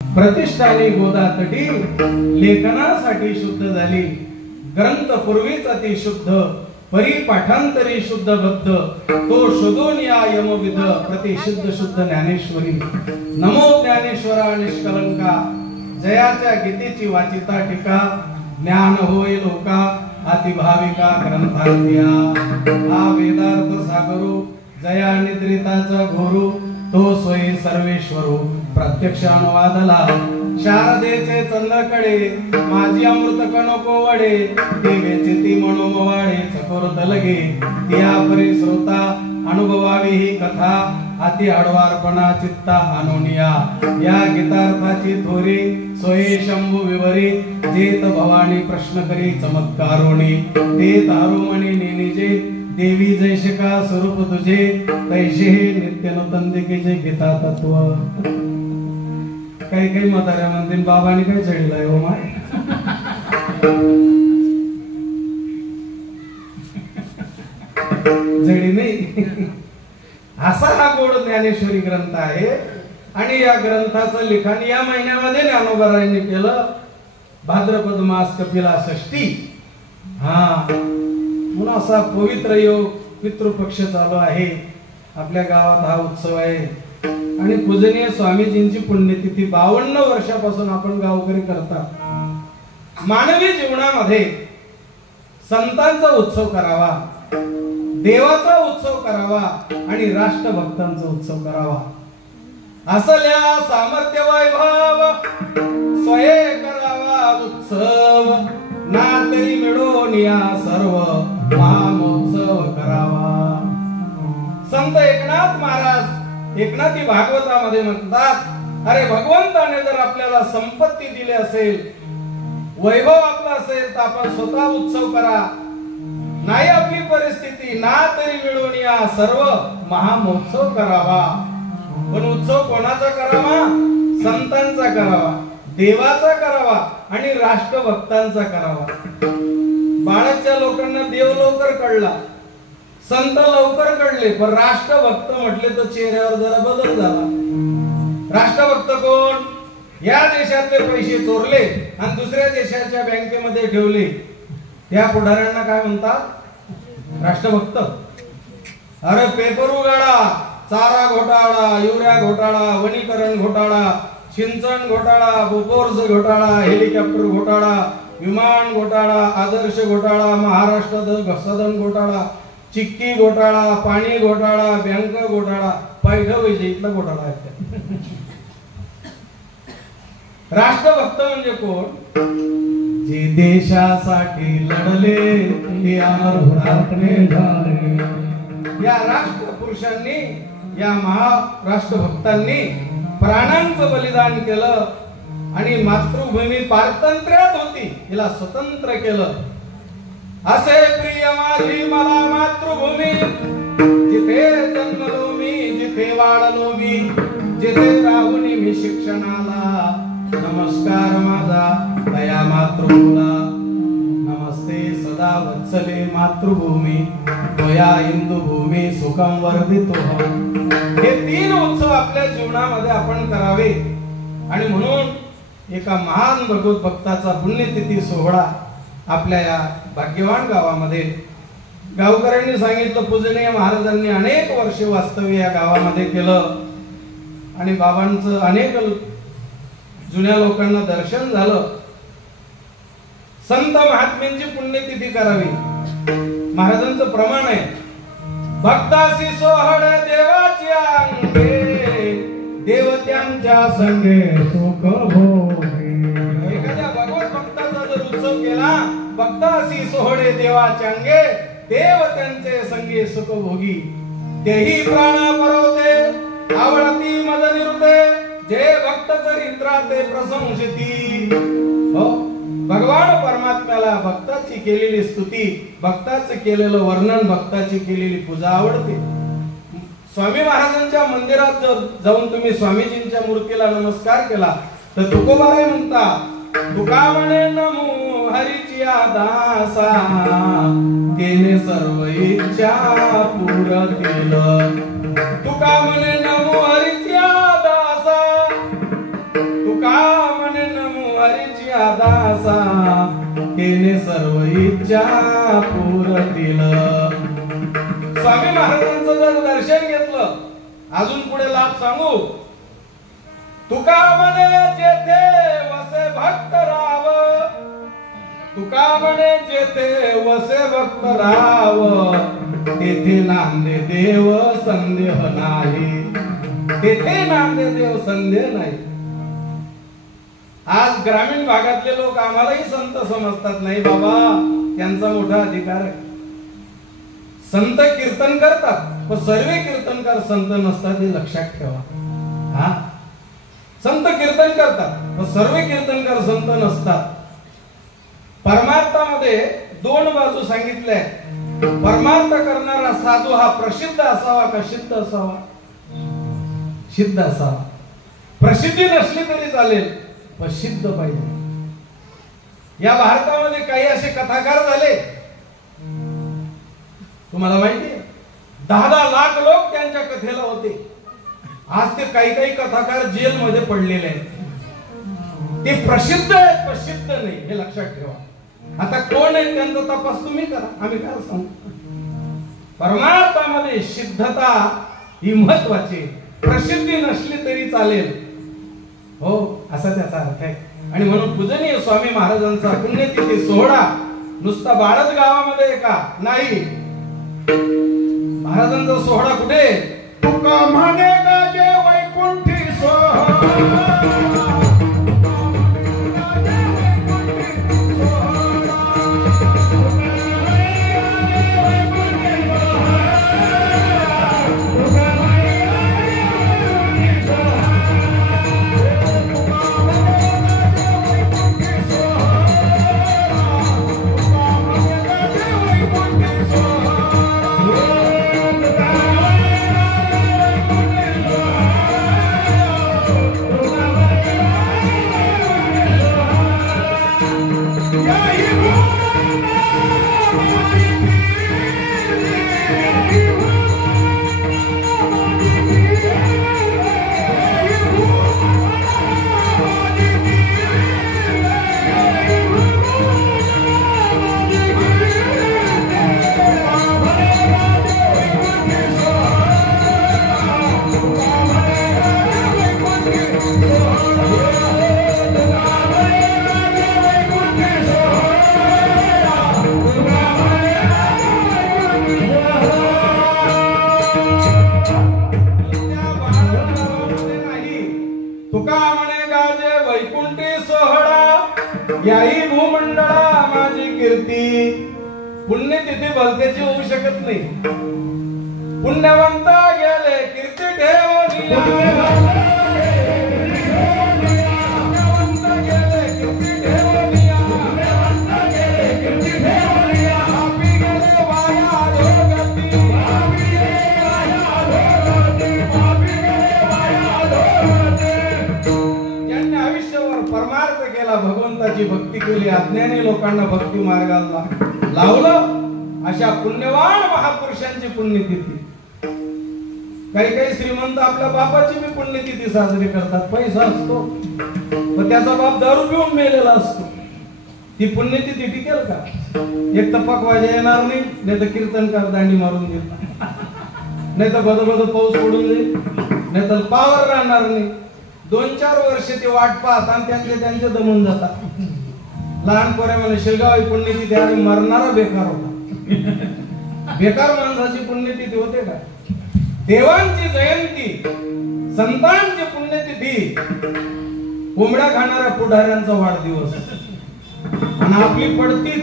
प्रतिष्ठाने गोदातटी लेखनासाठी शुद्ध झाली. ग्रंथ पूर्वीच अति शुद्ध परिपाठांतरी शुद्ध बद्ध तो शोधून या यमविद प्रतिशुद्ध शुद्ध ज्ञानेश्वरी. नमो ज्ञानेश्वरा निष्कलंका जयाच्या गीतेची वाचिता टीका ज्ञान होय लोका अतिभाविका ग्रंथांतिया. हा वेदार्थ सागरू जया निद्रिताचा घोरू तो स्वयं सर्वेश्वरू प्रत्यक्ष अनुवादला. शारदेचे चंद्रकडे माझी अमृत कनको वडे देवेचे ती मनोमवाडे चकोरत लगे त्या परी श्रोता अनुभवावी ही कथा अति आडवारपणा चित्ता अनुनिया. या गीतार्थाची थोरी सोये शंभू विवरी जेत भवानी प्रश्न करी चमत्कारोणी ते तारुमणी नेनिजे देवी जैशिका स्वरूप तुझे तैसे नित्य नूतन गीता तत्व. काही काही म्हाताऱ्या म्हणतील बाबांनी काय चढलंय हो माय. जडी नाही. असा हा गोड ज्ञानेश्वरी ग्रंथ आहे. आणि या ग्रंथाचं लिखाण या महिन्यामध्ये ज्ञानोबारायांनी केलं. भाद्रपद मास कपिला षष्टी. हा म्हणून असा पवित्र योग पितृपक्ष चालू आहे. आपल्या गावात हा उत्सव आहे. आणि पूजनीय स्वामीजींची पुण्यतिथी 52 वर्षापासून आपण गावकरी करतात. मानवी जीवनामध्ये संतांचा उत्सव करावा, देवाचा उत्सव करावा आणि राष्ट्रभक्तांचा उत्सव करावा. असल्या सामर्थ्य वैभव स्वये करावा उत्सव ना तरी मिळून या सर्व महामोत्सव करावा. संत एकनाथ महाराज एकनाथी भागवतामध्ये म्हणतात, अरे भगवंताने जर आपल्याला संपत्ती दिली असेल, वैभव आपला असेल तर आपण स्वतः उत्सव करा. नाही आपली परिस्थिती ना तरी मिळून या सर्व महामोत्सव करावा. पण उत्सव कोणाचा करावा? संतांचा करावा, देवाचा करावा आणि राष्ट्रभक्तांचा करावा. बाळाच्या लोकांना देव लवकर कळला, संत लवकर कळले, पण राष्ट्रभक्त म्हटले तर चेहऱ्यावर जरा बदल झाला. राष्ट्रभक्त कोण? या देशातले पैसे चोरले आणि दुसऱ्या देशाच्या बँकेमध्ये ठेवले त्या पुढाऱ्यांना काय म्हणतात? राष्ट्रभक्त. अरे पेपर उघडा, चारा घोटाळा, युरिया घोटाळा, वनीकरण घोटाळा, सिंचन घोटाळा, बोपोर्स घोटाळा, हेलिकॉप्टर घोटाळा, विमान घोटाळा, आदर्श घोटाळा, महाराष्ट्र सदन घोटाळा, चिक्की घोटाळा, पाणी घोटाळा, बँक घोटाळा, पैठा विजयीतला घोटाळा आहे. राष्ट्रभक्त म्हणजे कोण? जे देशासाठी लढले हे अमर झाले. या राष्ट्रपुरुषांनी, या महाराष्ट्रभक्तांनी प्राणांचं बलिदान केलं आणि मातृभूमी पारतंत्र्यात होती, हिला स्वतंत्र केलं. असे प्रिय माझी मला मातृभूमी, जिथे जन्मलो मी, जिथे वाढलो मी, जिथे राहून मी शिक्षणाला. नमस्कार माझा दया मातृभूला, नमस्ते सदा वत्सले मातृभूमी, त्वया इंदुभूमी सुखम वर्धितो. हे 3 उत्सव आपल्या जीवनामध्ये आपण करावे. आणि म्हणून एका महान भगवत भक्ताचा पुण्यतिथी सोहळा आपल्या या भाग्यवान गावामध्ये गावकऱ्यांनी सांगितलं. पूजनीय महाराजांनी अनेक वर्षे वास्तव्य या गावामध्ये केलं आणि बाबांचं अनेक जुन्या लोकांना दर्शन झालं. संत महात्म्यांची पुण्यतिथी करावी. महाराजांचं प्रमाण आहे, भक्तासी सोहळ देवाची अंगे, देवत्यांच्या संगे सुख भोगे. एखाद्या भगवत भक्ताचा जर उत्सव केला, भक्तासी सोहळे देवाच्या अंगे, देवत्यांचे संगे सुख भोगी. तेही प्राण परवते आवडती मज निरुते, जे भक्त चरित्राते प्रशंसिती. हो, भगवान परमात्म्याला भक्ताची केलेली स्तुती, भक्ताचं केलेलं वर्णन, भक्ताची केलेली पूजा आवडते. स्वामी महाराजांच्या मंदिरात जर जाऊन तुम्ही स्वामीजींच्या मूर्तीला नमस्कार केला तर तुकोबाराय म्हणता, तुका म्हणे नमो हरीची दासा, तेने सर्व इच्छा पूरतील. तुका म्हणे नमो हरीची दासा, तुका या दासा केने सर्व इच्छा पूरतील. स्वामी महाराजांचं जर दर्शन घेतलं, अजून पुढे लाभ सांगू. तुका म्हणे जेथे वसे भक्त राव, तुका म्हणे जेथे वसे भक्त राव, तेथे नांदे देव संदेह नाही, तेथे नांदे देव संदेह नाही. आज ग्रामीण भागातले लोक आम्हालाही संत समजतात. नाही बाबा, त्यांचा मोठा अधिकार आहे. संत कीर्तन करतात, पण सर्व कीर्तनकार संत नसतात हे लक्षात ठेवा. हा, संत कीर्तन करतात, पण सर्व कीर्तनकार संत नसतात. परमार्थामध्ये दोन बाजू सांगितल्या. परमार्थ करणारा साधू हा प्रसिद्ध असावा का सिद्ध असावा? सिद्ध असावा. प्रसिद्धी नसली तरी चालेल, पण सिद्ध पाहिजे. या भारतामध्ये काही असे कथाकार झाले, तुम्हाला माहिती आहे, 10 लाख लोक त्यांच्या कथेला होते. आज ते काही काही कथाकार जेलमध्ये पडलेले आहेत. ते प्रसिद्ध आहेत, प्रसिद्ध नाही हे लक्षात ठेवा. आता कोण आहे त्यांचा तपास तुम्ही करा, आम्ही काय सांगू. परमार्थामध्ये सिद्धता ही महत्वाची. प्रसिद्धी नसली तरी चालेल, हो असा त्याचा अर्थ आहे. आणि म्हणून पूजनीय स्वामी महाराजांचा पुण्यतिथी सोहळा नुसता बाळद गावामध्ये का नाही, महाराजांचा सोहळा कुठे? तुका म्हणे गाजे वैकुंठी सोहळा, याही भूमंडळा माझी कीर्ती. पुण्यतिथी भलत्याची होऊ शकत नाही. पुण्यवंत गेले कीर्ती ठेवून, भगवंताची भक्ती केली, अज्ञानी लोकांना भक्ती मार्गाला लावलं, अशा पुण्यवान महापुरुषांची पुण्यतिथी. काही काही श्रीमंत आपल्या बापाची मी पुण्यतिथी साजरी करतात. पैसा असतो पण त्याचा बाप दारू पिऊन मेलेला असतो. ती पुण्यतिथी टिकेल का? एक तर पकवाजा येणार नाही, नाही तर कीर्तनकार दांडी मारून देईल, नाही तर बदबद पाऊस पडून जाईल, नाही तर पावर राहणार नाही. 2-4 वर्ष ते वाट पाहत आणि त्यांचे दमून जातात. लहान पोऱ्यामध्ये शिलगाव पुण्यतिथी आणि मरणारा बेकार होता. बेकार माणसाची पुण्यतिथी होते का? देवांची जयंती, संतांची पुण्यतिथी, कोंबड्या खाणाऱ्या पुढाऱ्यांचा वाढदिवस. आणि आपली पडतीत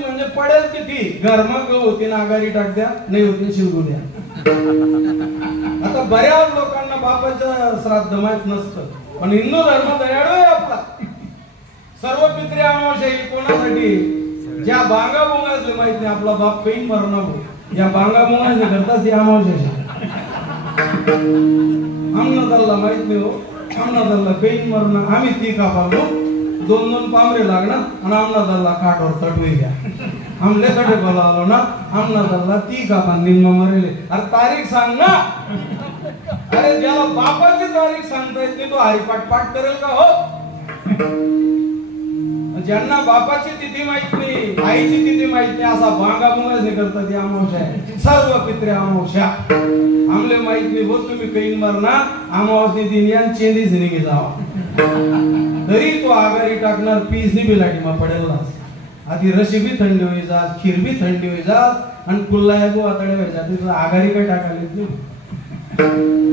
म्हणजे पडेल तिथी. घरमाग होती ना आघाडी टाक द्या, नाही होती शिवू द्या. आता बऱ्याच लोकांना बापाचं श्राद्ध माहित नसतं, पण हिंदू धर्म दयाळू आहे आपला. सर्व पित्री अमावस्या ही कोणासाठी? ज्या बांगा बोंगाचे माहित नाही आपला बाप काही मरणार, या बांगा बोंगाचे करतात ही अमावस्या. आमनादाला माहित नाही हो, आमनादाला काही मरणार. आम्ही ती कापालो, 2-2 पामरे लागणार आणि आमनादाला काठवर तटवे घ्या. हमले कडे बोलावलो ना, आमनादाला ती कापा निम्मा मरेले. अरे तारीख सांग ना. अरे ज्याला बापाची तारीख सांगता येत नाही तो हरिपाठ पाठ करेल का हो? ज्यांना बापाची तिथी माहित नाही, आईची तिथी माहित नाही, असा भांगा मुंगाच करतात. ती अमावस्या आहे, सर्व पित्रे अमावस्या आमले माहित नाही. हो तुम्ही कैन मारना अमावस्या दिन या चेंदीच निघे जावा, तरी तो आगारी टाकणार पीस नि बिलाटी मा पडेल. आधी रशी बी थंडी होई जात, खीर बी थंडी होई जात, आणि कुल्ला गो आतडे होई जात. आगारी काय टाकायला नाही.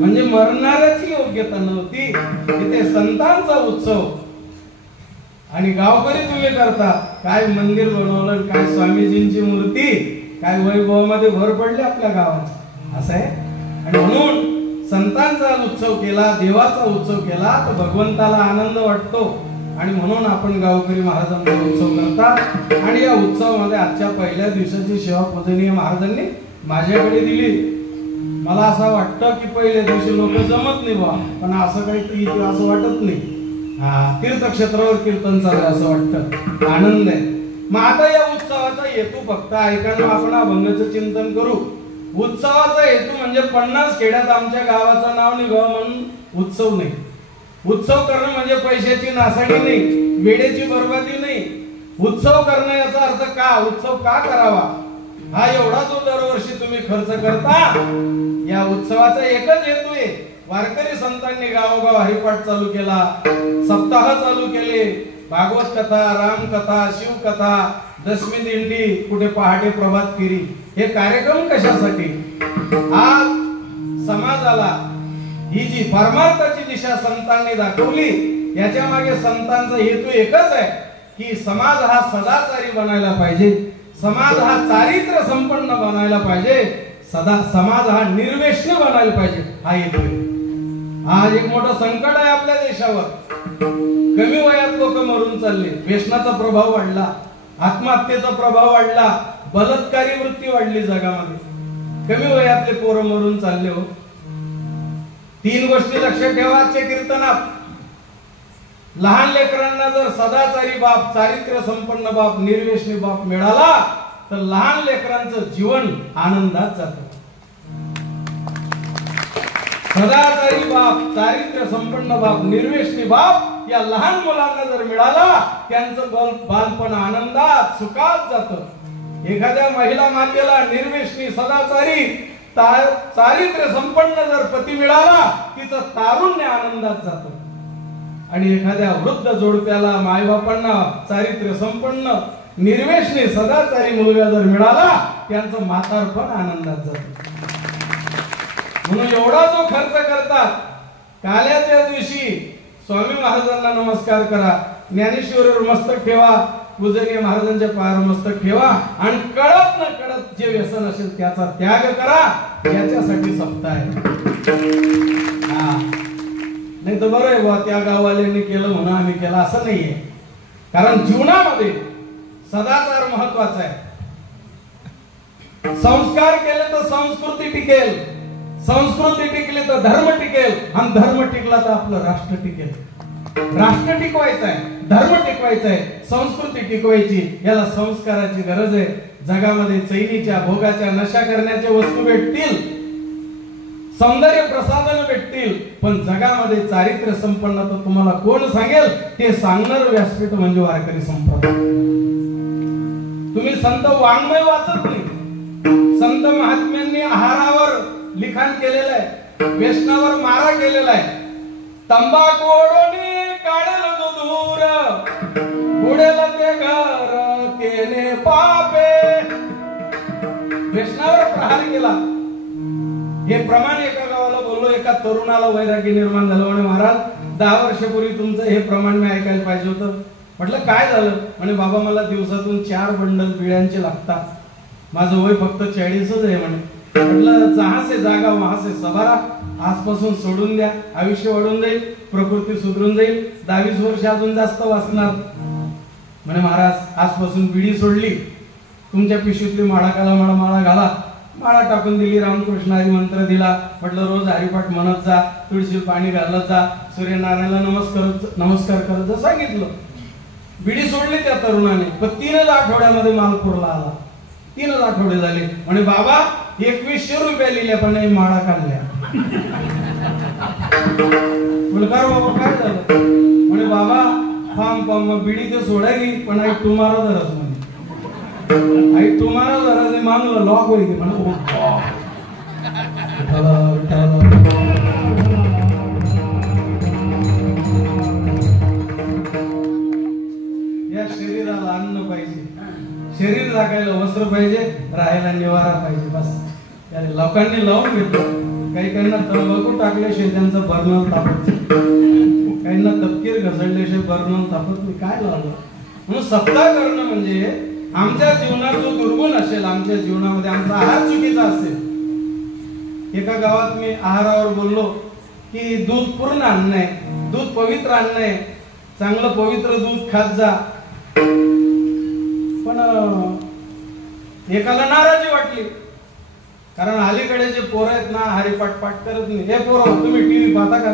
म्हणजे मरणाऱ्याची योग्यता नव्हती. इथे संतांचा उत्सव आणि गावकरी तुम्ही करता. काय मंदिर बनवलं, काय स्वामीजींची मूर्ती, काय वैभवामध्ये भर पडली आपल्या गावात, असं आहे. आणि म्हणून संतांचा उत्सव केला, देवाचा उत्सव केला तर भगवंताला आनंद वाटतो. आणि म्हणून आपण गावकरी महाराजांचा उत्सव करतात. आणि या उत्सवामध्ये आजच्या पहिल्या दिवसाची सेवा पूजनीय महाराजांनी माझ्याकडे दिली. मला असं वाटतं की पहिल्या दिवशी लोक जमत नाही बा, पण असं काही असं वाटत नाही. तीर्थक्षेत्रावर कीर्तन चालू असं वाटतं, आनंद आहे. मग आता या उत्सवाचा हेतू फक्त ऐकायला आपण अभंगाचं चिंतन करू. उत्सवाचा हेतू म्हणजे 50 खेड्यात आमच्या गावाचं नाव निघावं म्हणून उत्सव नाही. उत्सव करणं म्हणजे पैशाची नासाडी नाही, वेळेची बर्बादी नाही. उत्सव करणं याचा अर्थ का, उत्सव का करावा, हा एवढा जो दरवर्षी तुम्ही खर्च करता, या उत्सवाचा एकच हेतू आहे. वारकरी संतांनी गावोगाव हरिपाठ चालू केला, सप्ताह चालू केले, भागवत कथा, रामकथा, शिवकथा, दशमी दिंडी, कुठे पहाटे प्रभात फेरी. हे कार्यक्रम कशासाठी? आज समाजाला ही जी परमार्थाची दिशा संतांनी दाखवली, याच्या मागे संतांचा हेतू एकच आहे की समाज हा सदाचारी बनायला पाहिजे, समाज हा चारित्र्य संपन्न बनायला पाहिजे, समाज हा निर्व्यसनी बनायला पाहिजे, हा हेतू आहे. आज एक मोठं संकट आहे आपल्या देशावर. कमी वयात लोक मरून चालले, व्यसनाचा प्रभाव वाढला, आत्महत्येचा प्रभाव वाढला, बलात्कारी वृत्ती वाढली जगामध्ये. कमी वयातले पोरं मरून चालले हो. 3 गोष्टी लक्षात ठेवा आजच्या कीर्तनात. लहान लेकरांना जर सदाचारी बाप, चारित्र्य संपन्न बाप, निर्व्यसनी बाप मिळाला तर लहान लेकरांचं जीवन आनंदात जातं. सदाचारी बाप, चारित्र्य संपन्न बाप, निर्व्यसनी बाप या लहान मुलांना जर मिळाला, त्यांचं बालपण आनंदात, सुखात जातं. एखाद्या महिला मातेला निर्व्यसनी, सदाचारी, चारित्र्य संपन्न जर पती मिळाला, तिचं तारुण्य आनंदात जातं. आणि एखाद्या वृद्ध जोडप्याला, मायबापांना चारित्र्य संपन्न, निर्व्यसनी, सदाचारी मुलगा जर मिळाला, त्यांचं म्हातारपण आनंदात जातं. म्हणून एवढा जो खर्च करतात, काल्याच्या दिवशी स्वामी महाराजांना नमस्कार करा, ज्ञानेश्वरीवर मस्तक ठेवा, पूजनीय महाराजांच्या पायावर मस्तक ठेवा, आणि कळत न कळत जे व्यसन असेल त्याचा त्याग करा. याच्यासाठी सप्ताह आहे. नाही तर बरं आहे बा, त्या गाववाल्यांनी केलं म्हणून आम्ही केलं असं नाहीये. कारण जीवनामध्ये सदाचार महत्वाचा आहे. संस्कार केले तर संस्कृती टिकेल, संस्कृती टिकली तर धर्म टिकेल, आणि धर्म टिकला तर आपलं राष्ट्र टिकेल. राष्ट्र टिकवायचं आहे, धर्म टिकवायचा आहे, संस्कृती टिकवायची. याला संस्काराची गरज आहे. जगामध्ये चैनीच्या, भोगाच्या, नशा करण्याच्या वस्तू भेटतील, सौंदर्य प्रसाधन भेटतील, पण जगामध्ये चारित्र्य संपन्न तर तुम्हाला कोण सांगेल? ते सांगणार व्यासपीठ म्हणजे वारकरी संप्रदाय. तुम्ही संत वाङ्मय वाचत नाही. संत महात्म्यांनी आहारावर लिखाण केलेलं आहे, व्यसनावर मारा केलेला आहे. तंबाखू ओढोनी काढेल जो दूर, बुडेल ते घर केले पापे. व्यसनावर प्रहार केला. हे प्रमाण एका गावाला बोललो, एका तरुणाला वैराग्य निर्माण झालं. म्हणे महाराज 10 वर्षापूर्वी तुमचं हे प्रमाण मी ऐकायला पाहिजे होतं. म्हटलं काय झालं? म्हणे बाबा मला दिवसातून 4 बंडल बिळ्यांचे लागतात, माझं वय फक्त 40च आहे म्हणे. म्हटलं जहां से जागा वहां से सवारा, आजपासून सोडून द्या, आयुष्य वाढून जाईल, प्रकृती सुधरून जाईल, 22 वर्ष अजून जास्त वाचणार. म्हणे महाराज आजपासून बिडी सोडली, तुमच्या पिशवीतली माळा काला माळा घाला. माळा टाकून दिली, रामकृष्ण हरी मंत्र दिला. म्हटलं रोज हरिपाठ म्हणत जा, तुळशी पाणी घालत जा, सूर्यनारायणाला नमस्कार करत जा सांगितलं. बिडी सोडली त्या तरुणाने, पण 3च आठवड्यामध्ये मालपूरला आला. 3च आठवडे झाले. म्हणे बाबा 2100 रुपये लिहिले, पण माळा काढल्या. बोल का बाबा काय झालं? म्हणे बाबा फाम बिडी ते सोडायली पण आई तुम्हाला धरच म्हणे, आई तुम्हाला धरच मागलं लॉक होईल म्हणा. या शरीराला अन्न पाहिजे, शरीर राखायला वस्त्र पाहिजे, राहायला निवारा पाहिजे. बस त्याला लोकांनी लावून घेतलं. काही काहींना तंबाखू टाकल्याशिवाय त्यांचं बर्नल तापत, काहींना तपकीर घसडल्याशिवाय बर्नल तापत नाही. काय लावलं? म्हणून सत्ता करणं म्हणजे आमच्या जीवनात जो दुर्गुण असेल, आमच्या जीवनामध्ये आमचा आहार चुकीचा असेल. एका गावात मी आहारावर बोललो की दूध पूर्ण अन्न आहे, दूध पवित्र अन्न आहे, चांगलं पवित्र दूध खात जा. पण एकाला नाराजी वाटली, कारण अलीकडे जे पोरं आहेत ना हरिपाठ पाठ करत नाही. हे पोरं तुम्ही टीव्ही पाहता का?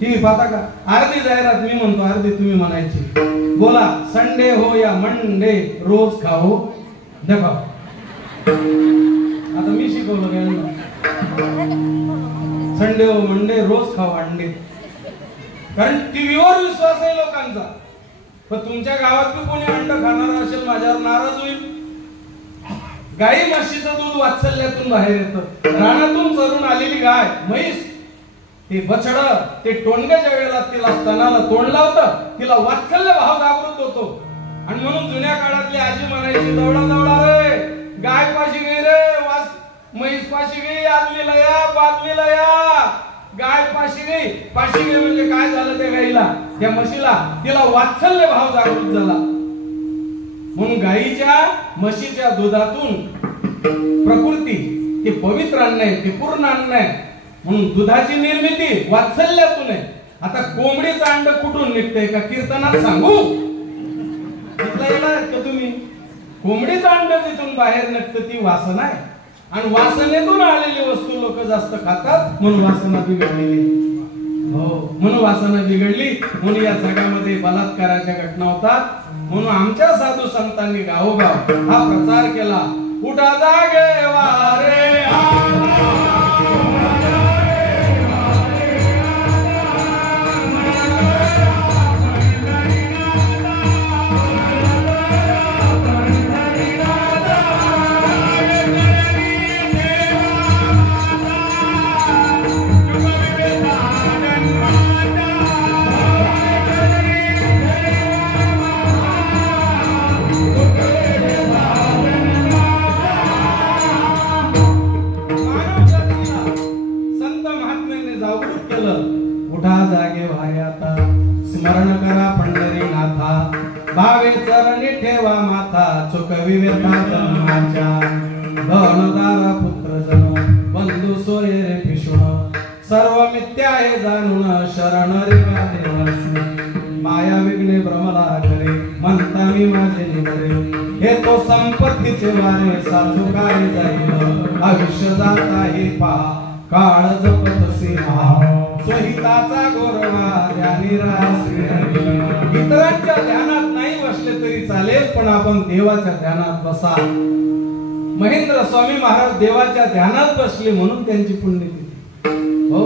टीव्ही पाहता का? अर्धी जाहिरात मी म्हणतो, अर्धी तुम्ही म्हणायची. बोला संडे हो या मंडे रोज खाओ देखो. आता मी शिकवलं काय? संडे हो मंडे रोज खाओ अंडे. कारण टीव्हीवर विश्वास आहे लोकांचा. पण तुमच्या गावात बी कोणी अंड खाणार असेल माझ्यावर नाराज होईल. गाई म्हशीचं दूध वात्सल्यातून बाहेर येतं. रानातून चरून आलेली गाय म्हैस ते बछड ते टोणग्याच्या वेळेला तिला स्तनाला तोंड लावतं, तिला वात्सल्य भाव जागृत होतो. आणि म्हणून जुन्या काळातली आजी म्हणायची दवडा दवडा रे गाय पाशी गे रे, म्हैस पाशी गे, आदलीला या बादलीला या. गाय पाशी गे, पाशी गे म्हणजे काय झालं? त्या गाईला त्या म्हशीला तिला वात्सल्य भाव जागृत झाला. म्हणून गाईच्या म्हशीच्या दुधातून प्रकृती ते पवित्र अन्न आहे, ते पूर्ण अन्न आहे. म्हणून दुधाची निर्मिती वात्सल्यातून आहे. आता कोंबडीचं अंड कुठून निघतंय का कीर्तनात सांगू? तिथला येणार का तुम्ही? कोंबडीचं अंड तिथून बाहेर निघतं, ती वासना आहे. आणि वासनेतून आलेली वस्तू लोक जास्त खातात, म्हणून वासना बिघडलेली. हो, म्हणून वासना बिघडली. म्हणून या जगामध्ये बलात्काराच्या घटना होतात. म्हणून आमच्या साधू संतांनी गावोगाव हा प्रचार केला. उठा जागे वारे जागे वाऱ्याता स्मरण करा पंढरीनाथा, भावे चरणी ठेवा माथा, चुकवी व्यथा जन्माच्या. धनदारा पुत्र जन बंधू सोय रे पिशुण, सर्व मिथ्या आहे जाणून शरण रे देवासी. माया विघ्ने भ्रमला करे म्हणता मी माझे निवरे, हे तो संपत्तीचे वारे साधू काय जाईल. आयुष्य जात आहे पहा काळ जपतसी स्वहिताचा गोरवा ध्यानी राहासी. इतरांच्या ध्यानात नाही बसले तरी चालेल, पण आपण देवाच्या ध्यानात बसा. महेंद्र स्वामी महाराज देवाच्या ध्यानात बसले म्हणून त्यांची पुण्यतिथी. हो,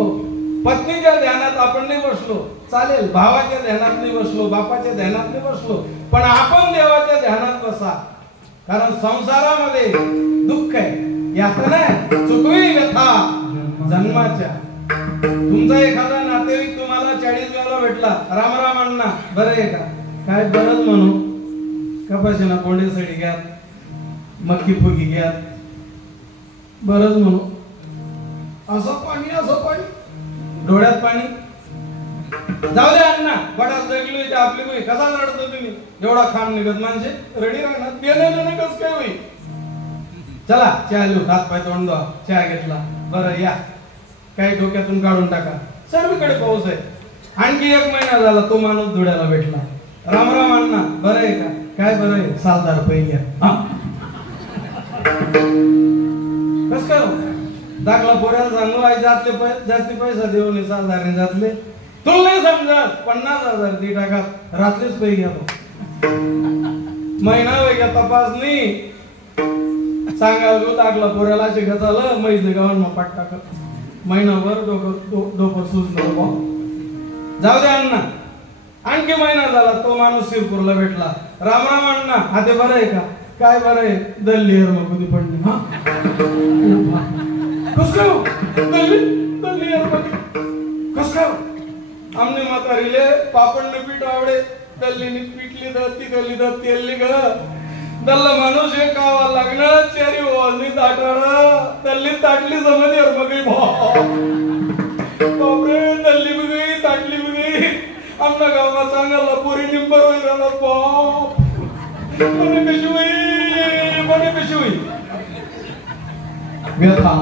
पत्नीच्या ध्यानात आपण नाही बसलो चालेल, भावाच्या ध्यानात नाही बसलो, बापाच्या ध्यानात नाही बसलो, पण आपण देवाच्या ध्यानात बसा. कारण संसारामध्ये दुःख आहे, यातना आहे, चुकवी व्यथा जन्माच्या. तुमचा एखादा नातेवाईक तुम्हाला 40 गावला भेटला, राम राम अण्णा बरं आहे का? काय बरंच म्हणू, कपाशीना कोंडे सडी घ्या, मक्की फुगी घ्या, बरंच म्हणू. असं पाणी असं पाणी, डोळ्यात पाणी. जाऊ दे अण्णा, बटास जगली आपली गोई. कसा रडतो तुम्ही? एवढा खाम निघत माणसे रडी राहणार, देणं कस काय होईल? चला चहा लिहू, हात पाय तोंड धुवा. चहा घेतला, बरं या, काही डोक्यातून काढून टाका. सर्वीकडे पाऊस आहे. आणखी 1 महिना झाला तो माणूस धुळ्याला भेटला. राम राम अण्णा बरं आहे का? काय बरं आहे, सालदार पहिल्या. कस काय दाखला पोऱ्याला सांगू आई जातले जास्ती पैसा देऊ नये, सालदारीने जातले तुला नाही समजत. 50,000 दी टाका, रात्रीच पै घ्या. महिना वेगळा तपासणी सांगा दाखला पोऱ्याला शिकत आलं मैस गावांना पाठ टाकत. महिनाभर डोकं सुजलं बा. जाऊ द्या अण्णा. आणखी महिना झाला तो माणूस शिरपूरला भेटला. रामराम अण्णा, हा ते बरं आहे का? काय बरं आहे? दल्लीवर मग कधी पडली. हा कस काय दल्लीवर कस काय? आमने म्हातारीले पापडने पीठ आवडे, दल्लीने पिटली तर ती गल्ली तर तेलली ग. दल्ला माणूस हे कावा लागणार चेरी ओळणी ताटाळा दल्ली ताटली जमनीवर मग बापरे, दल्ली बी ताटली बी. आमना गावात चांगला पोरी निंबर होईल राहणार बाप. म्हणे कशी होई, म्हणे कशी होई. व्यथा,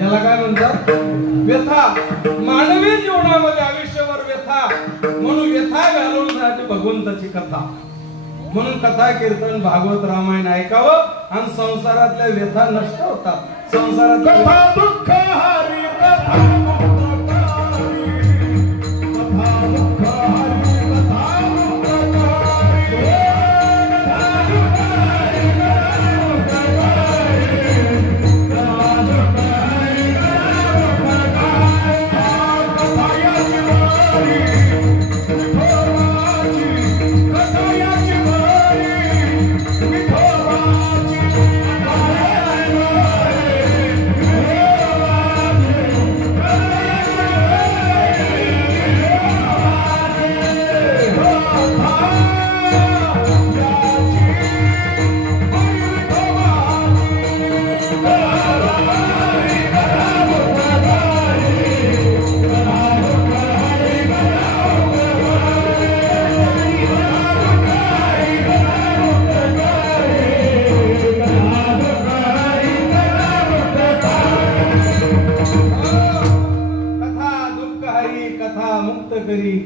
याला काय म्हणतात? व्यथा. मानवी जीवनामध्ये आयुष्यभर व्यथा, म्हणून व्यथा घालून जाते भगवंताची कथा. म्हणून कथा कीर्तन भागवत रामायण ऐकावं आणि संसारातल्या व्यथा नष्ट होतात. संसारात कथा दुःख हरी कथा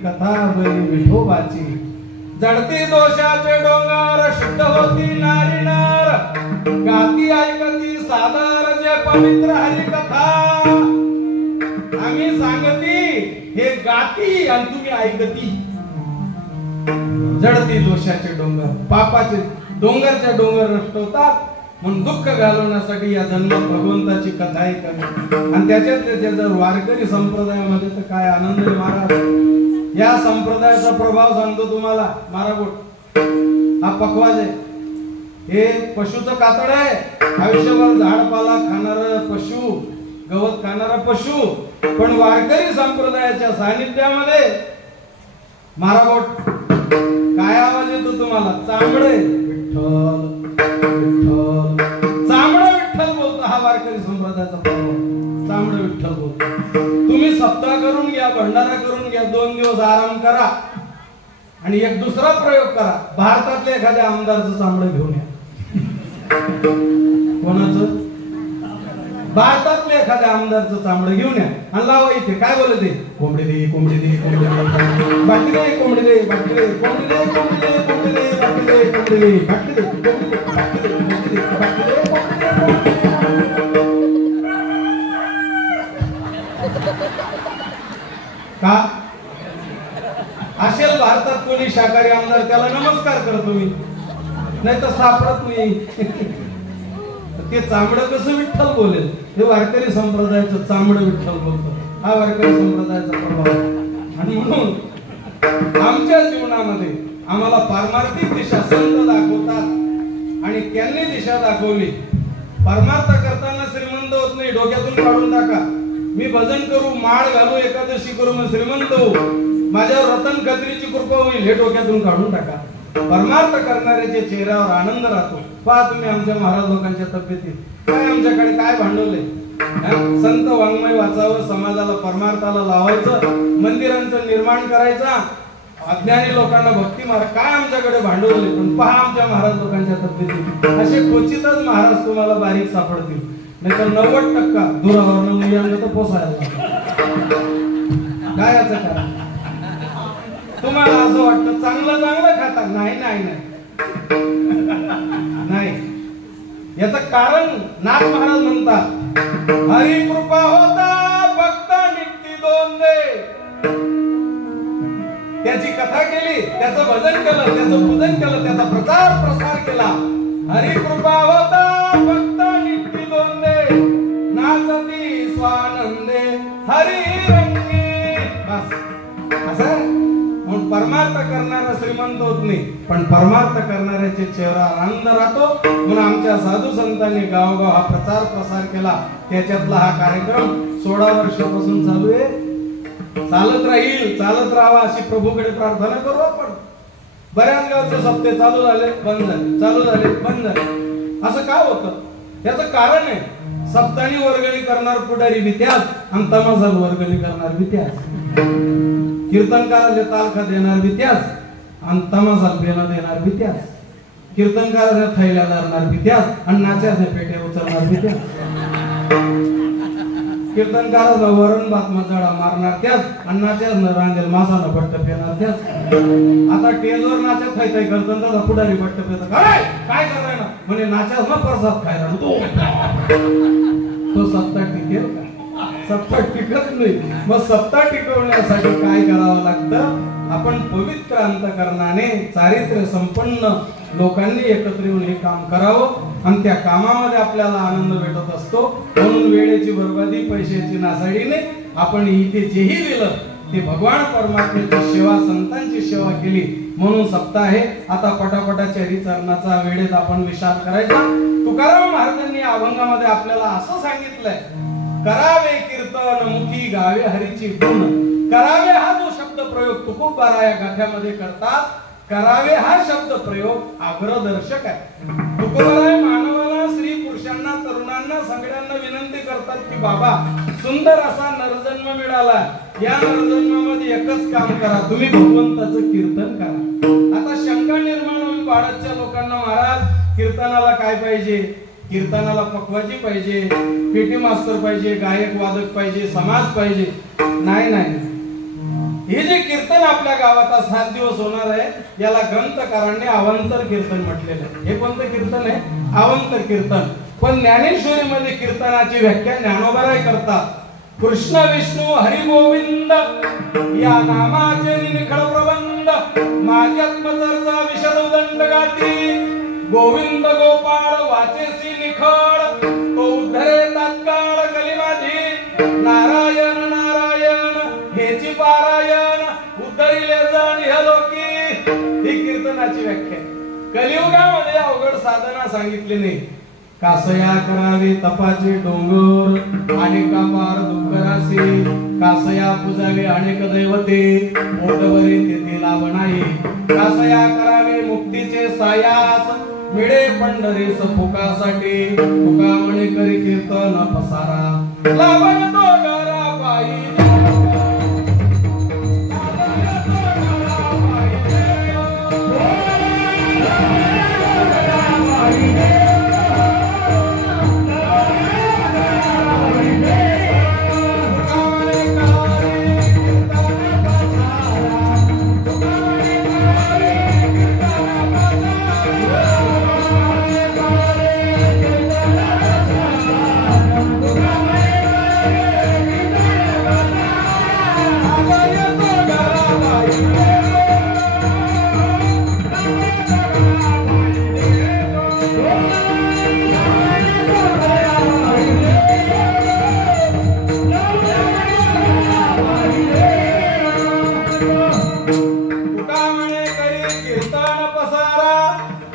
कथा बरी विठोबाची. जडती दोषाचे डोंगर शुद्ध होती नारी नार, गाती ऐकती सादर जे पवित्र हरी कथा. आम्ही सांगती हे गाती आणि तुम्ही ऐकती. जडती दोषाचे डोंगर, पापाचे डोंगरच्या डोंगर नष्ट होतात. म्हणून दुःख घालवण्यासाठी या जन्मात भगवंताची कथा ऐकणे. आणि त्याच्यात जर वारकरी संप्रदायामध्ये तर काय आनंद आहे महाराज. या संप्रदायाचा प्रभाव सांगतो तुम्हाला. माराबोट हा पखवाज आहे. हे पशुचं कातड आहे. आयुष्यभर झाडपाला खाणारा पशु, गवत खाणारा पशु. पण वारकरी संप्रदायाच्या सानिध्यामध्ये माराबोट काय आवाज येतो तुम्हाला? चांबडे विठ्ठल विठ्ठल, चांबडे विठ्ठल बोलतो. हा वारकरी संप्रदायाचा प्रभाव. चांबडे विठ्ठल बोलतो. तुम्ही सप्ताह करून घ्या, भंडारा करून घ्या, 2 दिवस आराम करा आणि एक दुसरा प्रयोग करा. भारतातल्या एखाद्या आमदारचं चांबडं घेऊन या. कोणाचं? भारतातल्या एखाद्या आमदारचं चांबडं घेऊन या आणि लावा इथे. काय बोलते? कोंबडी दे, कोंबडी दे, कोंबडी दे, बाटली दे, कोंबडी दे, बाटली दे, कोंबडी दे, कोंबडी दे, कोंबडी दे, बाटली दे, कोंबडी दे, बाटली दे, कोंबडी दे, बाटली दे, कोंबडी दे, बाटली दे. का असेल भारतात कोणी शाकाहारी आमदार, त्याला नमस्कार करतो मी, नाही तर सापडत नाही. ते चांबडं कसं विठ्ठल बोलेल? हे वारकरी संप्रदायाचं चांबडं विठ्ठल बोलतो. हा वारकरी संप्रदायाचा प्रभाव. आणि म्हणून आमच्या जीवनामध्ये आम्हाला पारमार्थिक दिशा संत दाखवतात आणि त्यांनी दिशा दाखवली. परमार्थ करताना श्रीमंत होत नाही, डोक्यातून काढून टाका. मी भजन करू, माळ घालू, एकादशी करू, मग श्रीमंत होऊ, माझ्यावर रतन खत्रीची कृपा होईल, हे डोक्यातून काढून टाका. परमार्थ करणाऱ्याच्या चेहऱ्यावर आनंद राहतो. पहा तुम्ही आमच्या महाराज लोकांच्या तब्येतीत काय आमच्याकडे काय भांडवलंय. संत वाङ्मय वाचावं, समाजाला परमार्थाला लावायचं, मंदिरांचं निर्माण करायचा, अज्ञानी लोकांना भक्ती मार, काय आमच्याकडे भांडवल आहे. पण पहा आमच्या महाराज लोकांच्या तब्येतीत असे क्वचितच महाराज तुम्हाला बारीक सापडतील. नाहीतर 90% दुरावरण मुलांना तर पोसायला काय याचं कारण? तुम्हाला असं वाटतं चांगलं चांगलं खाता. नाही नाही नाही, याचं कारण नाथ महाराज म्हणतात, हरी कृपा होता भक्ता नित्य दोन दे. त्याची कथा केली, त्याचं भजन केलं, त्याचं पूजन केलं, त्याचा प्रचार प्रसार केला. हरी कृपा होता भक्ता नित्य दोन दे, नाचती बस असं म्हणून परमार्थ करणारा श्रीमंत होत नाही, पण परमार्थ करणाऱ्याचे चेहरा आनंद राहतो. म्हणून आमच्या साधू संतांनी गावोगाव हा प्रचार प्रसार केला. त्याच्यातला हा कार्यक्रम 16 वर्षापासून चालू आहे. चालत राहील, चालत राहावा अशी प्रभूकडे प्रार्थना करू आपण. बऱ्याच गावचे सप्ते चालू झाले बंद झाले, चालू झाले बंद झाले. असं का होतं? त्याचं कारण आहे, सप्तानी वर्गणी करणार पुढारी वित्यास आणि तमाशात वर्गणी करणार वित्यास. कीर्तनकाराला तालखा देणार वित्यास आणि तमाशात बेना देणार वित्यास. कीर्तनकाराला थैल्या धरणार वित्यास आणि नाच्याने पेटे उचलणार वित्यास. कीर्तनकाराला वरण भात मजाडा मारणार त्यास आणि नाच्याने रांगेल मासानं बट्ट पेणार त्यास. आता टेजवर नाच्यात थाय थाय करताना त्याचा पुढारी बट्ट पेत काय कराय ना म्हणे नाच्यास ना प्रसाद खायला तो सत्ता टिकेल का? सत्ता टिकत नाही. मग सत्ता टिकवण्यासाठी काय करावं लागतं? आपण पवित्र अंतकरणाने चारित्र्य संपन्न लोकांनी एकत्र येऊन हे काम करावं आणि त्या कामामध्ये आपल्याला आनंद भेटत असतो. म्हणून वेळेची बर्बादी, पैशाची नासाडीने आपण इथे जेही लिहिलं ते भगवान परमात्म्याची सेवा, संतांची सेवा केली म्हणून सप्ताह आहे. आता पटापटाच्या हरिचरणाचा वेळेत आपण विचार करायचा. तुकाराम महाराजांनी अभंगामध्ये आपल्याला असं सांगितलंय, करावे कीर्तन मुखी गावे हरीची गुण. करावे हा जो शब्द प्रयोग तुकोबारा या गाथ्यामध्ये करतात, करावे हा शब्द प्रयोग आग्रदर्शक आहे. तुकोबारा मानवाला, स्त्री पुरुषांना, तरुणांना सगळ्यांना विनंती करतात की बाबा सुंदर असा नरजन्म मिळाला, या नरजन्मामध्ये एकच काम करा, तुम्ही भगवंताचं कीर्तन करा. आता शंका निर्माण होईल बाळाच्या लोकांना, महाराज कीर्तनाला काय पाहिजे? कीर्तनाला पकवाजी पाहिजे, पेटी मास्तर पाहिजे, गायक वादक पाहिजे, समाज पाहिजे. नाही नाही, हे जे कीर्तन आपल्या गावात 7 दिवस होणार आहे याला ग्रंथकारांनी अवांतर कीर्तन म्हटलेलं आहे. हे कोणतं कीर्तन आहे? अवांतर कीर्तन. पण ज्ञानेश्वरीमध्ये कीर्तनाची व्याख्या ज्ञानोबराय करतात. कृष्ण विष्णू हरी गोविंद या नामाचे निखळ प्रबंध, माझ्यात्मचर्चा विशद उदंड गाती. गोविंद गोपाळ वाचेसी निखळ, तो उद्धरे तात्काळ कली माझी. नारायण नारायण हेची पारायण, उद्धरिले जाण ह्या लोकी. ही कीर्तनाची व्याख्या. कलियुगामध्ये अवघड साधना सांगितली नाही. कासया करावे तपाचे डोंगर, अनेक पार दुःखरासी. कासया पूजावे अनेक दैवते, पोटभरे तेथे लाभ नाही. कासया करावे मुक्तीचे सायास, मिळे पंढरीस फुकासाठी. फुका म्हणे करी कीर्तन पसारा, लाभन तो गारा पायी.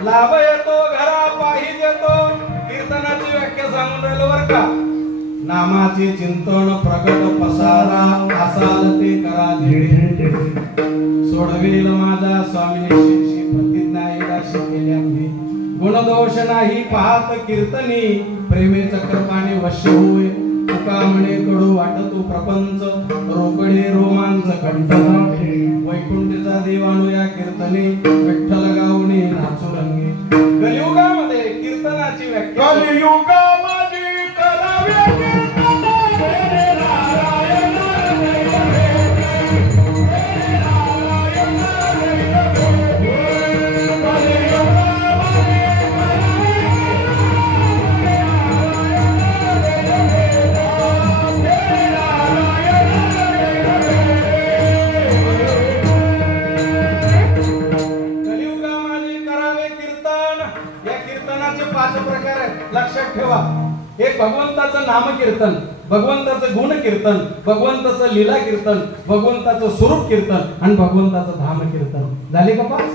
लाभ येतो घरा पाहिजे तो. कीर्तनाची व्याख्या सांगून राहिलो बर का. नामाचे चिंतन प्रगट पसारा, असाल ते करा धीरे. सोडवेल माझा स्वामी शिष्य प्रतिज्ञा एकदाशी केल्या मी. गुणदोष नाही पाहत कीर्तनी, प्रेमे चक्रपाणी वश्य होय. तुका म्हणे कडू वाटतो प्रपंच, रोकडे रोमांच कंठ. वैकुंठीचा देवाणू या कीर्तने, विठ्ठल गावणे नाचू रंगे. कलियुगामध्ये कीर्तनाची व्याख्या. कलियुगामध्ये करावे कीर्तन नारायण लक्षात ठेवा. एक भगवंताचं नामकीर्तन, भगवंताचं गुण कीर्तन, भगवंताचं लीला कीर्तन, भगवंताचं स्वरूप कीर्तन आणि भगवंताचं धाम कीर्तन झाले का पाच?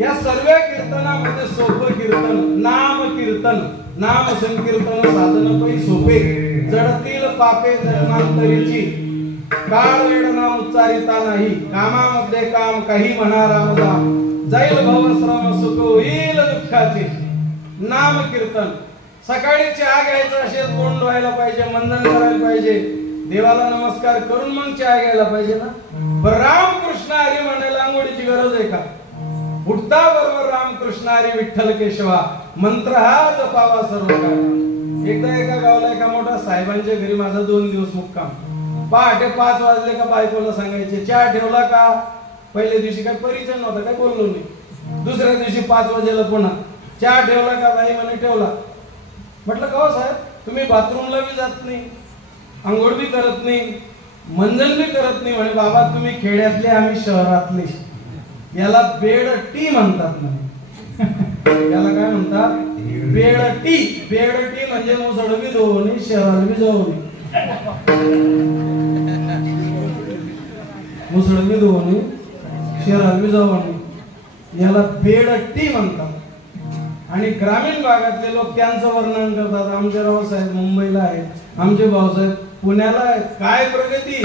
या सर्व कीर्तनामध्ये सोपं कीर्तन नाम कीर्तन. नाम संकीर्तन साधन पै सोपे, जडतील पापे जन्मांतरीची, काळ वेळ नाम उच्चारिता नाही, कामामध्ये काम काही म्हणा रामदाम, जाईल भवश्रम सुख होईल दुःखाचे. नाम कीर्तन. सकाळी चहा घ्यायचा असेल, तोंड धुवायला पाहिजे, मंजन करायला पाहिजे, देवाला नमस्कार करून मग चहा घ्यायला पाहिजे ना. पण रामकृष्ण हरी म्हणायला आंघोळीची गरज आहे का? उठता बरोबर रामकृष्ण हरी विठ्ठल केशवा मंत्र हा जपावा सर्व काळ. एकदा एका गावाला एका मोठ्या साहेबांच्या घरी माझा 2 दिवस मुक्काम. पहाटे 5 वाजले का बायकोला सांगायचे चहा ठेवला का? पहिल्या दिवशी काय परिचय नव्हता, काय बोललो नाही. दुसऱ्या दिवशी 5 वाजेला पुन्हा चहा ठेवला का? बाई म्हणे ठेवला. म्हटलं का हो साहेब, तुम्ही बाथरूमला बी जात नाही, आंघोळ बी करत नाही, मंजन बी करत नाही. म्हणे बाबा तुम्ही खेड्यातले, आम्ही शहरातले. याला बेड टी म्हणतात ना. याला काय म्हणतात? Bed tea. बेड टी म्हणजे मुसळ बी धुवणी, शहराला बी जाऊन, मुसळ बी धुवणी, शहराला बी जाऊन, याला बेड टी म्हणतात. आणि ग्रामीण भागातले लोक त्यांचं वर्णन करतात. आमचे रावसाहेब मुंबईला आहेत, आमचे भाऊसाहेब पुण्याला आहेत. काय प्रगती!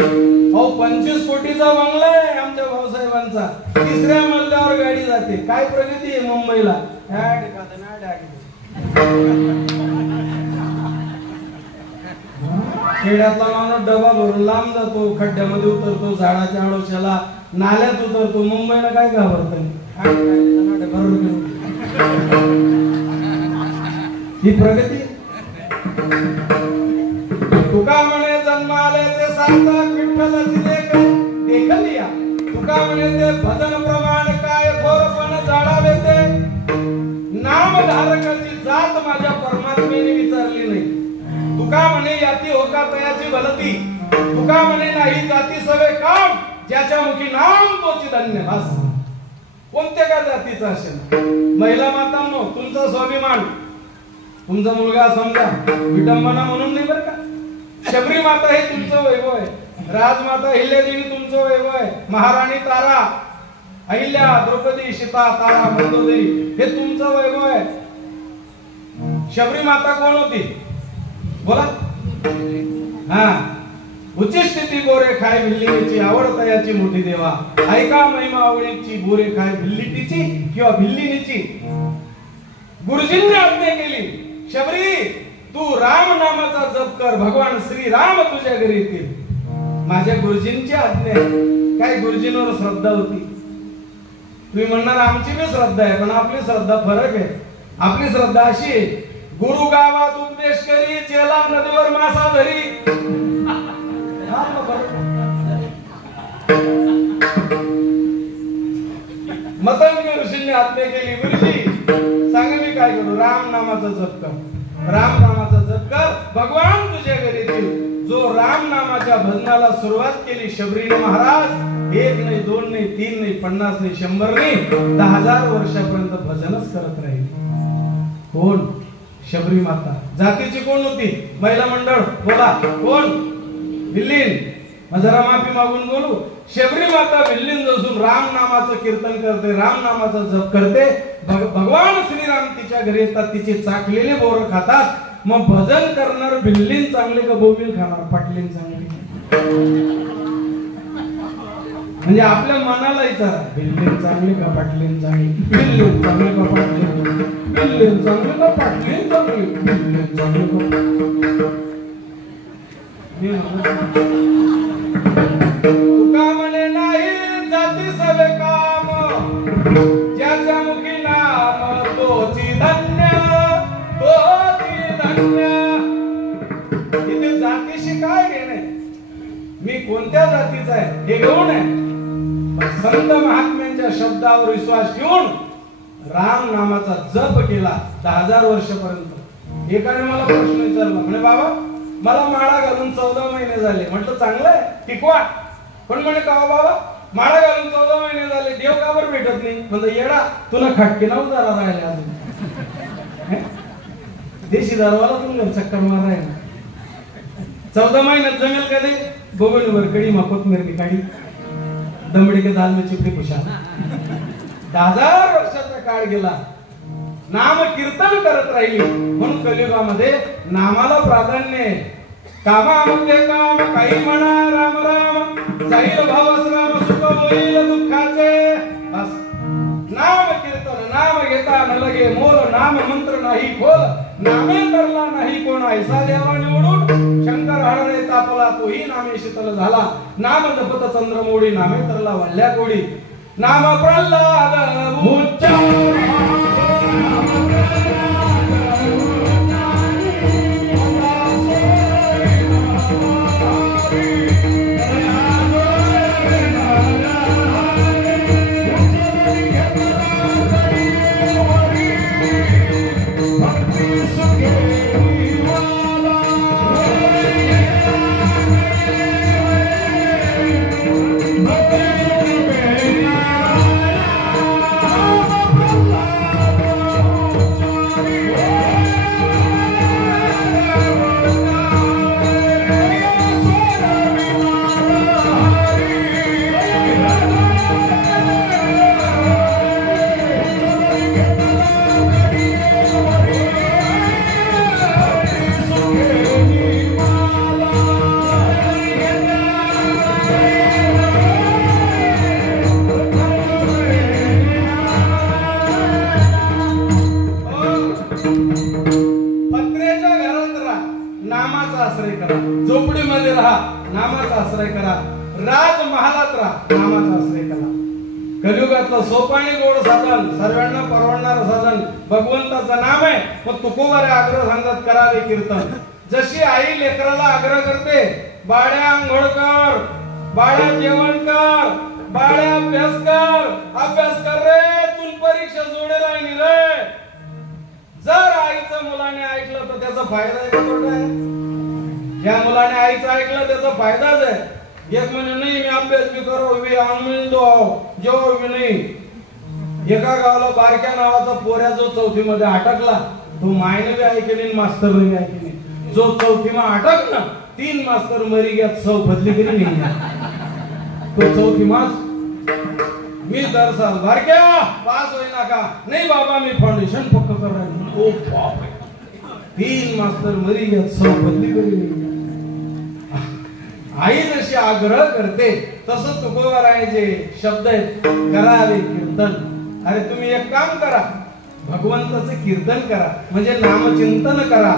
अहो 25 कोटीचा बंगला आहे आमच्या भाऊसाहेबांचा, 3ऱ्या मजल्यावर गाडी जाते. काय प्रगती आहे मुंबईला! खेड्यातला माणूस डबा भरून लांब जातो, खड्ड्यामध्ये उतरतो, झाडाच्या आडोशाला, नाल्यात उतरतो. मुंबईला काय घाबरत ही प्रगती. तुका म्हणे जन्म आल्याचे सार्थक विठ्ठलाची देखलिया. तुका म्हणे ते भजन प्रमाण काय थोरपण जाडावे ते. नामधारकाची जात माझ्या परमात्म्याने विचारली नाही. तुका म्हणे याती होका तयाची भलती. तुका म्हणे नाही जाती सवे काम, ज्याच्या मुखी नाम तोची धन्य. बस कोणत्या का जातीचा असेल. महिला मातांनो, तुमचा स्वाभिमान, तुमचा मुलगा समजा विटंबना म्हणून नाही बरं का. शबरी माता हे तुमचं वैभव आहे, राजमाता अहिल्यादेवी तुमचं वैभव आहे, महाराणी तारा, अहिल्या, द्रौपदी, सीता, तारा, मंदोदरी हे तुमचं वैभव आहे. शबरी माता कोण होती? बोला. हा, उच्चस्थिती बोरे खाय भिल्लीची, आवडता याची मोठी देवा. ऐका महिमा आवडीची, बोरे खाय भिल्लीटीची किंवा भिल्लीनीची. गुरुजींनी आज्ञा केली, शबरी तू राम नामाचा जप कर, भगवान श्री राम तुझ्या घरी येतील. माझ्या गुरुजींची आज्ञा आहे. काय गुरुजींवर श्रद्धा होती? तुम्ही म्हणणार आमची बी श्रद्धा आहे, पण आपली श्रद्धा फरक आहे. आपली श्रद्धा अशी आहे, गुरु गावात उपदेश करी, चेला नदीवर मासा धरी. मतंगी ऋषींनी आज्ञा केली, गुरुजी सांगा मी काय करू? राम नामाचा जप कर, राम नामाचा जप कर, भगवान तुझ्या घरी येतील. जो राम नामाच्या भजनाला सुरुवात केली शबरीने महाराज, 1 नाही 2 नाही 3 नाही 50 नाही 100 नाही 10,000 वर्षापर्यंत भजनच करत राहील. कोण? शबरी माता. जातीची कोण होती? महिला मंडळ बोला कोण? भिल्लीन. जरा माफी मागून बोलू. शबरी माता भिल्लीन बसून राम नामाचं कीर्तन करते, राम नामाचा जप करते. भगवान श्रीराम तिच्या घरी येतात, तिचे चाकलेले बोर खातात. मग भजन करणार भिल्लीन चांगले का बोबील खाणार पाटलीन चांगली? म्हणजे आपल्या मनाला विचारा, भिल्लीन चांगली का पाटलीन चांगली? भिल्लीन चांगली का पाटलीन? भिल्लीन चांगली का पाटलीन चांगली? भिल्लीन चांगली का? तुका म्हणे नाही जाती सवे काम, ज्याच्या मुखी नाम तोची धन्य, तोची धन्य. इथे जातीशी काय घेणे? मी कोणत्या जातीचा आहे हे घेऊन आहे. संत महात्म्यांच्या शब्दावर विश्वास ठेवून राम नामाचा जप केला 10,000 वर्षापर्यंत. एकाने मला प्रश्न विचारला, म्हणे बाबा मला माळा घालून 14 महिने झाले. म्हटलं चांगलं आहे, टिकवा. पण म्हणे का बाबा माळा घालून 14 महिने झाले, देव का बरं भेटत नाही? म्हणजे येडा, तुला खटके नव्हता राहिले अजून. देशी दारवाला तुला चक्कर मार आहे. 14 महिन्यात जमेल कधी बघून वरकडी माफत मिरणी काढी दमडी के दाल में चिपडी पुषा 10,000 वर्षाचा काळ गेला नाम कीर्तन करत राहिली म्हणून कलियुगामध्ये नामाला प्राधान्य कामामध्ये काम काही म्हणा राम राम जाईल भावश्राम सुख होईल दुःखाचे बस नाम कीर्तन नाम घेता न लगे मोल नाम मंत्र नाही खोल नामे तरला नाही कोण ऐसा देवा निवडून शंकर हळरे तापला तोही नामे शीतल झाला नाम जपत चंद्रमोडी नामे तरला वल्ल्या कोडी नाम प्रल्हाद उच्चार झोपडीमध्ये राहा नामाचा आश्रय करा राजमहालात राहा नामाचा आश्रय करा कलियुगातलं सोपाणी गोड साधन सर्वांना परवडणारं साधन भगवंताचं नाम आहे मग तुकोबारे आग्रह सांगत करावे कीर्तन जशी आई लेकराला आग्रह करते बाळ्या आंघोळ कर बाळ्या जेवण कर बाळ्या अभ्यास कर रे तू परीक्षा जोडे राहिली रे जर आईचं मुलाने ऐकलं तर त्याचा फायदा आहे का तोटा आहे ज्या मुलाने आईचं ऐकलं त्याचा फायदाच आहे एक म्हणे नाही मी अभ्यास भी करो भी आंगण दो जेव्हा भी नाही एका गावाला बारक्या नावाचा पोऱ्या जो 4थी मध्ये अटकला तो मायने बी ऐकली मास्तरने बी ऐकली जो 4थी मा अटक ना 3 मास्तर मरी गया 100 बदली गेली नाही तो 4थी मास मी दर साल बारक्या पास होईना का नाही बाबा मी फाउंडेशन पक्क कर रहा हूं ओ बाप 3 मास्तर मरी गया 100 बदली गेली नाही आई जशी आग्रह करते तसं तुकोबारायचे शब्द आहेत करावे कीर्तन अरे तुम्ही एक काम करा भगवंताचं कीर्तन करा म्हणजे नामचिंतन करा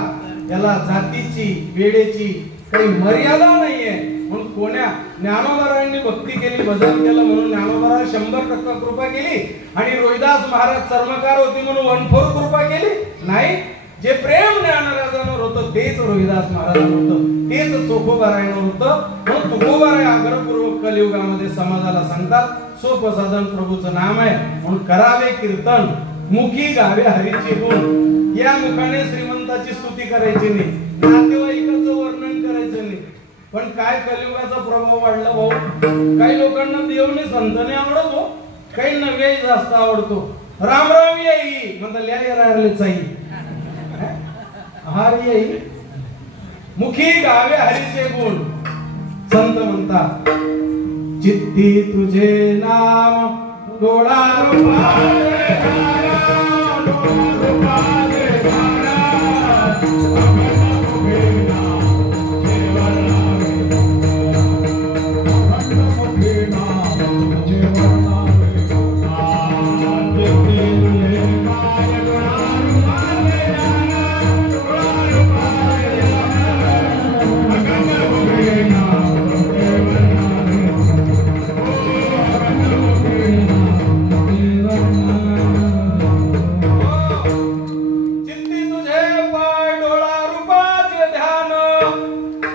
याला जातीची वेळेची काही मर्यादा नाहीये म्हणून कोण्या ज्ञानोबारायांनी भक्ती केली भजन केलं म्हणून ज्ञानोबारा 100% कृपा केली आणि रोहिदास महाराज चर्मकार होती म्हणून 1/4 कृपा केली नाही जे प्रेम ज्ञानराजांवर होतं तेच रोहिदास महाराजांवर होतं तेच तुकोबारायांवर होतं म्हणून तुकोबाराय आग्रहपूर्वक कलियुगामध्ये समाजाला सांगतात सोपं साधन प्रभूचं नाम आहे म्हणून करावे कीर्तन मुखी गावे हरीचे गुण या मुखाने श्रीमंताची स्तुती करायची नाही नातेवाईकाचं वर्णन करायचं नाही पण काय कलियुगाचा प्रभाव वाढला भाऊ काही लोकांना देवने संतने आवडतो काहींना व्यय जास्त आवडतो राम राम येई म्हणता लिहाय राहिलेच आहे हारी येई मुखी गावे हरीचे गुण संत म्हणतात चित्ती तुझे नाम डोळा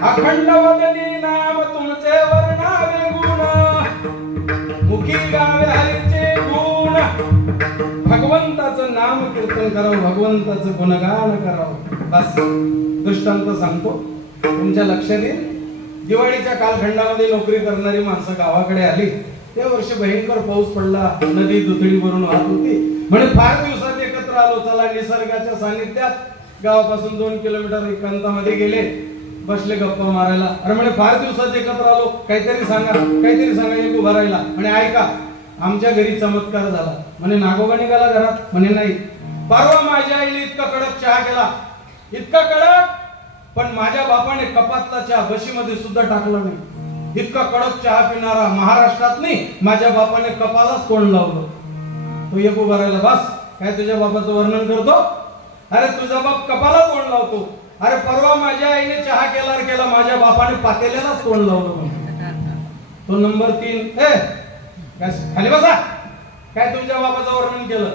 अखंड वदनी नाम तुमचे वर्णावे गुण मुखी गावे हरीचे गुण भगवंताचं नाम कीर्तन करावं भगवंताचं गुणगान करावं बस दृष्टांत सांगतो तुमच्या लक्षात येईल दिवाळीच्या कालखंडामध्ये नोकरी करणारी माणसं गावाकडे आली त्या वर्षी भयंकर पाऊस पडला नदी दुथडी भरून वाहत होती म्हणजे फार दिवसात एकत्र आलो चला निसर्गाच्या सानिध्यात गावापासून 2 किलोमीटर एकांतामध्ये गेले बसले गप्पा मारायला. अरे म्हणे फार दिवसात एकत्र आलो, काहीतरी सांगा एक उभा राहिला. म्हणे ऐका, आमच्या घरी चमत्कार झाला. म्हणे नागोबा निघाला घरात? म्हणे नाही. परवा माझ्या आईने इतका कडक चहा केला, इतका कडक, पण माझ्या बापाने कपातला चहा बशीमध्ये सुद्धा टाकला नाही. इतका कडक चहा पिणारा महाराष्ट्रात नाही, माझ्या बापाने कपालाच तोंड लावलं. तो एक उभा राहिला. बस काय तुझ्या बापाचं वर्णन करतो? अरे तुझा बाप कपाला तोंड लावतो. अरे परवा माझ्या आईने चहा केला, माझ्या बापाने पातेल्यालाच तोंड लावलं. तो नंबर 3. खाली बसा. काय तुमच्या बापाचं वर्णन केलं?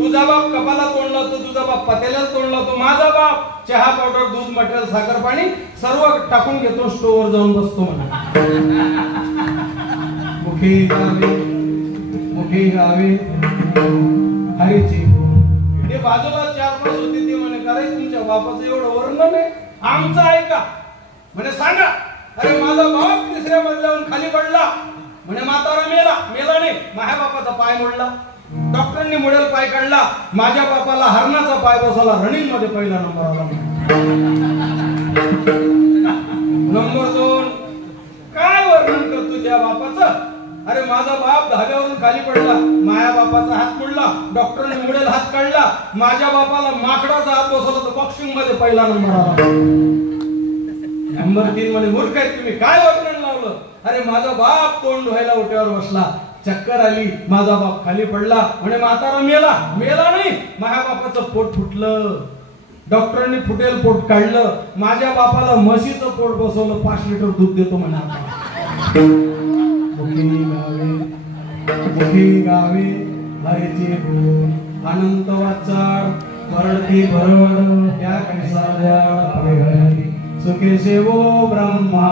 तुझा बाप कपाला तोंड लावतो, तुझा बाप पातेल्याला तोंड लावतो, माझा बाप चहा पावडर दूध मटेरियल साखर पाणी सर्व टाकून घेतो, स्टोवर जाऊन बसतो म्हणा. मुखी गावे हरीची. ते बाजूला 4-5 होते, ते म्हणे काय तुमच्या बापाचं एवढं वर्णन आहे, आमचं ऐका. म्हणे सांगा. अरे माझा बाप 3ऱ्या मजल्यावरून खाली पडला. म्हणे म्हातारा मेला नाही, माझ्या बापाचा पाय मोडला. डॉक्टरांनी मोडेल पाय काढला, माझ्या बापाला हरणाचा पाय बसवला, रनिंग मध्ये पहिला नंबर आला. नंबर 2, काय वर्णन करतो तुझ्या बापाचं? अरे माझा बाप धाब्यावरून खाली पडला, माझ्या बापाचा हात मोडला, डॉक्टरांनी मोडेल हात काढला, माझ्या बापाला माकडाचा हात बसवला, तर बॉक्सिंग मध्ये पहिला नंबर आला. नंबर 3 म्हणे मूर्ख आहेत तुम्ही, काय वर्णन लावलं? अरे माझा बाप तोंड धुवायला ओट्यावर बसला, चक्कर आली, माझा बाप खाली पडला. म्हणे म्हातारा मेला नाही, माझ्या बापाचं पोट फुटलं, डॉक्टरांनी फुटेल पोट काढलं, माझ्या बापाला म्हशीचं पोट बसवलं, 5 लिटर दूध देतो म्हणे. मुखी गावे हरेचे गुण, अनंत वाचाड भरडती भरड, या कैसाऱ्या सुखे सेवो ब्रह्मा.